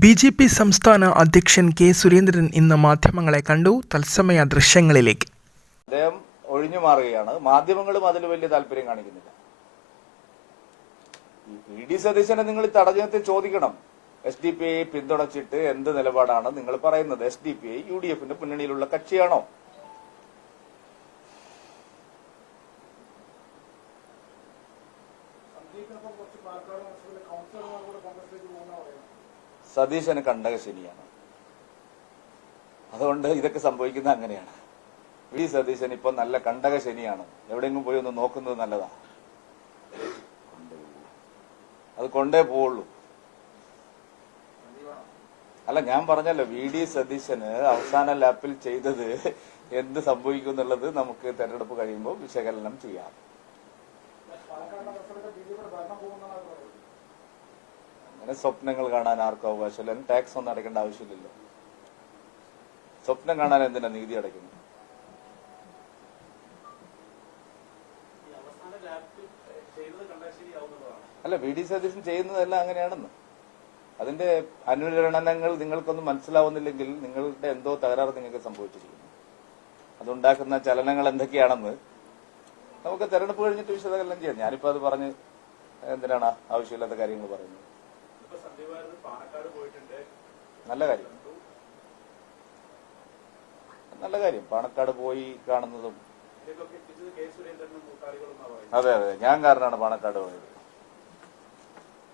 B J P സംസ്ഥാന അധ്യക്ഷൻ K Surendran ഇന്ന് മാധ്യമങ്ങളെ കണ്ടു. തത്സമയ ദൃശ്യങ്ങളിലേക്ക്. അദ്ദേഹം ഒഴിഞ്ഞു മാറുകയാണ്. മാധ്യമങ്ങളും അതിൽ വലിയ താല്പര്യം കാണിക്കുന്നില്ല. ഈ പി ഡി സതീശനെ നിങ്ങൾ തടഞ്ഞത്തെ ചോദിക്കണം. എസ് ഡി പി ഐ പിന്തുണച്ചിട്ട് എന്ത് നിലപാടാണ് നിങ്ങൾ പറയുന്നത്? S D P I U D എഫിന്റെ മുന്നണിയിലുള്ള കക്ഷിയാണോ? സതീശന് കണ്ടക ശനിയാണ്. അതുകൊണ്ട് ഇതൊക്കെ സംഭവിക്കുന്നത് അങ്ങനെയാണ്. വി സതീശൻ ഇപ്പൊ നല്ല കണ്ടക ശനിയാണ്. എവിടെയെങ്കിലും പോയി ഒന്ന് നോക്കുന്നത് നല്ലതാ. അത് കൊണ്ടേ പോവുള്ളൂ. അല്ല ഞാൻ പറഞ്ഞല്ലോ വി ഡി സതീശന് അവസാന ലാപ്പിൽ ചെയ്തത് എന്ത് സംഭവിക്കും എന്നുള്ളത് നമുക്ക് തെരഞ്ഞെടുപ്പ് കഴിയുമ്പോൾ വിശകലനം ചെയ്യാം. അങ്ങനെ സ്വപ്നങ്ങൾ കാണാൻ ആർക്കും അവകാശമില്ല. ടാക്സ് ഒന്നും അടയ്ക്കേണ്ട ആവശ്യമില്ലല്ലോ. സ്വപ്നം കാണാൻ എന്തിനാ നികുതി അടയ്ക്കുന്നത്? അല്ല വി ഡി. സതീശൻ ചെയ്യുന്നതെല്ലാം അങ്ങനെയാണെന്ന്. അതിന്റെ അനുരണനങ്ങൾ നിങ്ങൾക്കൊന്നും മനസ്സിലാവുന്നില്ലെങ്കിൽ നിങ്ങളുടെ എന്തോ തകരാറ് നിങ്ങൾക്ക് സംഭവിച്ചിരിക്കുന്നു. അതുണ്ടാക്കുന്ന ചലനങ്ങൾ എന്തൊക്കെയാണെന്ന് നമുക്ക് തെരഞ്ഞെടുപ്പ് കഴിഞ്ഞിട്ട് വിശദകലനം ചെയ്യാം. ഞാനിപ്പോ അത് പറഞ്ഞ് എന്തിനാണ് ആവശ്യമില്ലാത്ത കാര്യങ്ങൾ പറയുന്നത്? നല്ല കാര്യം. നല്ല കാര്യം. പാണക്കാട് പോയി കാണുന്നതും അതെ അതെ. ഞാൻ കാരണമാണ് പാണക്കാട് പോയത്.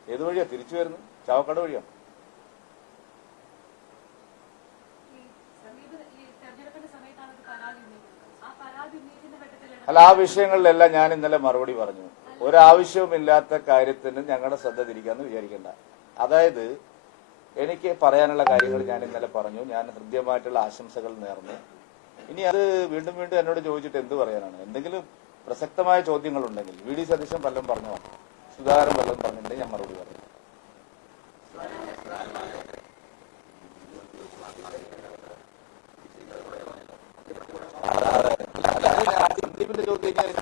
ഏത് വഴിയാ? തിരിച്ചു വരുന്നത്? ചാവക്കാട് ഘട്ടത്തിൽ അല്ല ആ വിഷയങ്ങളിലെല്ലാം ഞാൻ ഇന്നലെ മറുപടി പറഞ്ഞു. ഒരാവശ്യവുമില്ലാത്ത കാര്യത്തിന് ഞങ്ങളുടെ ശ്രദ്ധ തിരിക്കാന്ന് വിചാരിക്കണ്ട. അതായത് എനിക്ക് പറയാനുള്ള കാര്യങ്ങൾ ഞാൻ ഇന്നലെ പറഞ്ഞു. ഞാൻ ഹൃദ്യമായിട്ടുള്ള ആശംസകൾ നേർന്നു. ഇനി അത് വീണ്ടും വീണ്ടും എന്നോട് ചോദിച്ചിട്ട് എന്ത് പറയാനാണ്? എന്തെങ്കിലും പ്രസക്തമായ ചോദ്യങ്ങൾ ഉണ്ടെങ്കിൽ വി ഡി സതീശൻ പലതും പറഞ്ഞു? സുധാകരൻ പലതും പറഞ്ഞിട്ടുണ്ടെങ്കിൽ ഞാൻ മറുപടി പറഞ്ഞു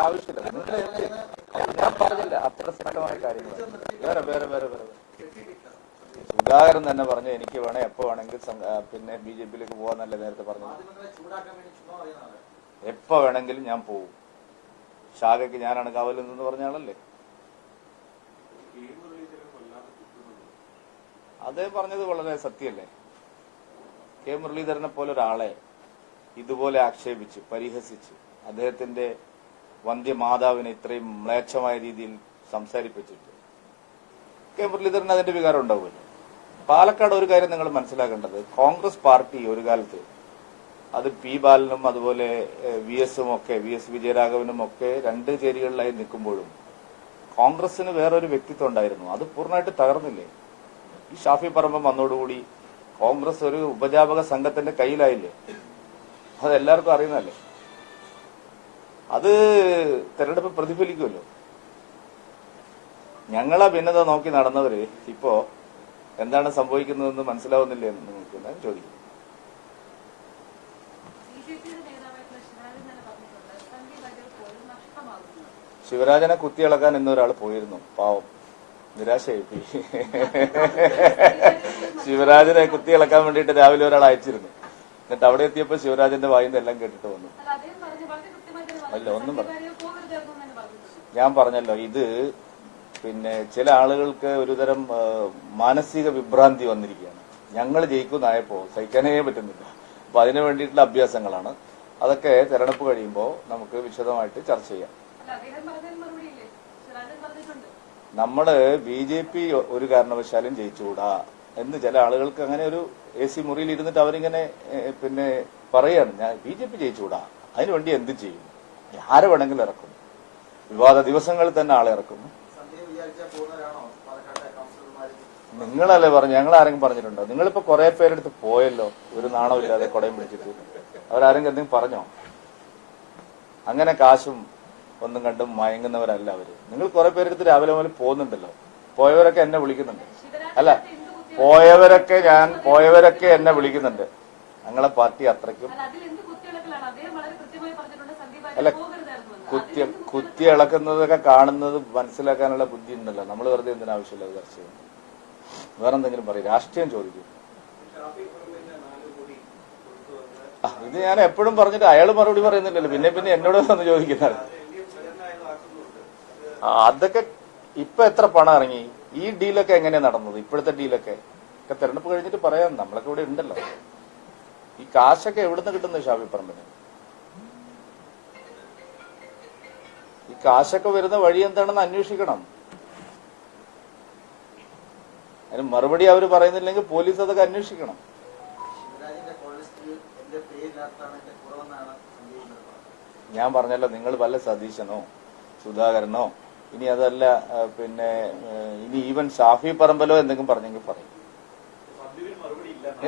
ആവശ്യമില്ല. ഞാൻ പറഞ്ഞില്ല. അത്ര ശക്തമായ കാര്യങ്ങൾ വേറെ വേറെ വേറെ വേറെ. സുധാകരൻ തന്നെ പറഞ്ഞു എനിക്ക് വേണേ എപ്പോ വേണമെങ്കിൽ പിന്നെ ബി ജെ പിയിലേക്ക് പോകാന്നല്ലേ നേരത്തെ പറഞ്ഞു. എപ്പോ വേണമെങ്കിലും ഞാൻ പോവും. ശാഖയ്ക്ക് ഞാനാണ് കാവലിൽ നിന്ന് പറഞ്ഞ ആളല്ലേ? അദ്ദേഹം പറഞ്ഞത് വളരെ സത്യല്ലേ? കെ മുരളീധരനെ പോലെ ഒരാളെ ഇതുപോലെ ആക്ഷേപിച്ച് പരിഹസിച്ച് അദ്ദേഹത്തിന്റെ വന്ധ്യമാതാവിനെ ഇത്രയും മ്ലേച്ഛമായ രീതിയിൽ സംസാരിപ്പിച്ചിട്ട് കെ മുരളീധരൻ അതിന്റെ വികാരം ഉണ്ടാവുമല്ലോ. പാലക്കാട് ഒരു കാര്യം നിങ്ങൾ മനസ്സിലാക്കേണ്ടത്. കോൺഗ്രസ് പാർട്ടി ഒരു കാലത്ത് അത് പി ബാലനും അതുപോലെ വി എസും ഒക്കെ വി എസ് വിജയരാഘവനും ഒക്കെ രണ്ട് ചേരികളിലായി നിൽക്കുമ്പോഴും കോൺഗ്രസിന് വേറൊരു വ്യക്തിത്വം ഉണ്ടായിരുന്നു. അത് പൂർണമായിട്ട് തകർന്നില്ലേ? ഈ ഷാഫി പറമ്പം വന്നോടുകൂടി കോൺഗ്രസ് ഒരു ഉപജാപക സംഘത്തിന്റെ കയ്യിലായില്ലേ? അതെല്ലാവർക്കും അറിയുന്നതല്ലേ? അത് തെരഞ്ഞെടുപ്പ് പ്രതിഫലിക്കുമല്ലോ. ഞങ്ങളെ ഭിന്നത നോക്കി നടന്നവര് ഇപ്പോ എന്താണ് സംഭവിക്കുന്നതെന്ന് മനസ്സിലാവുന്നില്ലേ എന്ന് നിങ്ങൾക്ക് ഞാൻ ചോദിക്കും. ശിവരാജനെ കുത്തിയിളക്കാൻ ഇന്നൊരാൾ പോയിരുന്നു പാവം. നിരാശയായി ശിവരാജനെ കുത്തിയിളക്കാൻ വേണ്ടിയിട്ട് രാവിലെ ഒരാൾ അയച്ചിരുന്നു. എന്നിട്ട് അവിടെ എത്തിയപ്പോൾ ശിവരാജന്റെ വായിന്ന് എല്ലാം കേട്ടിട്ട് വന്നു. അല്ല ഒന്നും പറഞ്ഞു ഞാൻ പറഞ്ഞല്ലോ ഇത് പിന്നെ ചില ആളുകൾക്ക് ഒരുതരം മാനസിക വിഭ്രാന്തി വന്നിരിക്കുകയാണ്. ഞങ്ങൾ ജയിക്കുന്നതായപ്പോൾ സഹിക്കാനേ പറ്റുന്നില്ല. അപ്പൊ അതിനു വേണ്ടിയിട്ടുള്ള അഭ്യാസങ്ങളാണ്. അതൊക്കെ തെരഞ്ഞെടുപ്പ് കഴിയുമ്പോൾ നമുക്ക് വിശദമായിട്ട് ചർച്ച ചെയ്യാം. നമ്മൾ ബി ജെ പി ഒരു കാരണവശാലും ജയിച്ചുകൂടാ എന്ന് ചില ആളുകൾക്ക് അങ്ങനെ ഒരു എ സി മുറിയിൽ ഇരുന്നിട്ട് അവരിങ്ങനെ പിന്നെ പറയാണ്. ഞാൻ ബി ജെ പി ജയിച്ചുകൂടാ. അതിനുവേണ്ടി എന്ത് ചെയ്യും. ആരെ വേണമെങ്കിലും ഇറക്കും. വിവാദ ദിവസങ്ങളിൽ തന്നെ ആളെ ഇറക്കും നിങ്ങളല്ലേ പറഞ്ഞു ഞങ്ങൾ ആരെങ്കിലും പറഞ്ഞിട്ടുണ്ടോ? നിങ്ങളിപ്പോ കുറെ പേരെടുത്ത് പോയല്ലോ ഒരു നാണോ ഇല്ലാതെ കൊടയും പിടിച്ചിട്ട്. അവരാരെങ്കിലും എന്തെങ്കിലും പറഞ്ഞോ? അങ്ങനെ കാശും ഒന്നും കണ്ടും മയങ്ങുന്നവരല്ല അവർ. നിങ്ങൾ കുറെ പേരെടുത്ത് രാവിലെ മുതൽ പോകുന്നുണ്ടല്ലോ. പോയവരൊക്കെ എന്നെ വിളിക്കുന്നുണ്ട്. അല്ല പോയവരൊക്കെ ഞാൻ പോയവരൊക്കെ എന്നെ വിളിക്കുന്നുണ്ട്. ഞങ്ങളെ പാർട്ടി അത്രയ്ക്കും അല്ല കുത്തി കുത്തി ഇളക്കുന്നതൊക്കെ കാണുന്നത് മനസ്സിലാക്കാനുള്ള ബുദ്ധി ഉണ്ടല്ലോ നമ്മൾ വെറുതെ എന്തിനാവശ്യമില്ല ചർച്ച ചെയ്യുന്നത്? വേറെ എന്തെങ്കിലും പറയും. രാഷ്ട്രീയം ചോദിക്കും. ഇത് ഞാൻ എപ്പോഴും പറഞ്ഞിട്ട് അയാൾ മറുപടി പറയുന്നില്ലല്ലോ പിന്നെ പിന്നെ എന്നോട് വന്ന് ചോദിക്കുന്നത് അതൊക്കെ ഇപ്പൊ എത്ര പണം ഇറങ്ങി? ഈ ഡീലൊക്കെ എങ്ങനെയാ നടന്നത്? ഇപ്പോഴത്തെ ഡീലൊക്കെ? തെരഞ്ഞെടുപ്പ് കഴിഞ്ഞിട്ട് പറയാം. നമ്മളൊക്കെ ഇവിടെ ഉണ്ടല്ലോ. ഈ കാശൊക്കെ എവിടുന്ന് കിട്ടുന്നത് ഷാഫി പറമ്പിന്? കാശൊക്കെ വരുന്ന വഴി എന്താണെന്ന് അന്വേഷിക്കണം. അതിന് മറുപടി അവർ പറയുന്നില്ലെങ്കിൽ പോലീസ് അതൊക്കെ അന്വേഷിക്കണം. ഞാൻ പറഞ്ഞല്ലോ നിങ്ങൾ വല്ല സതീശനോ സുധാകരനോ ഇനി അതല്ല പിന്നെ ഇനി ഈവൻ ഷാഫി പറമ്പലോ എന്തെങ്കിലും പറഞ്ഞെങ്കിൽ പറയും.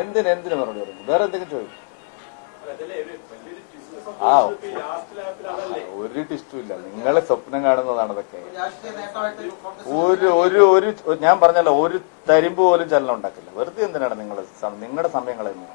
എന്തിന് എന്തിന് മറുപടി പറയും? വേറെ എന്തെങ്കിലും ചോദിക്കും. ആ ഒരു ടിസ്റ്റും ഇല്ല. നിങ്ങളെ സ്വപ്നം കാണുന്നതാണ് അതൊക്കെ ഒരു ഒരു ഒരു ഞാൻ പറഞ്ഞല്ലോ ഒരു തരിമ്പ് പോലും ചലനം ഉണ്ടാക്കില്ല. വെറുതെ എന്തിനാണ് നിങ്ങൾ നിങ്ങളുടെ സമയം കളയുന്നത്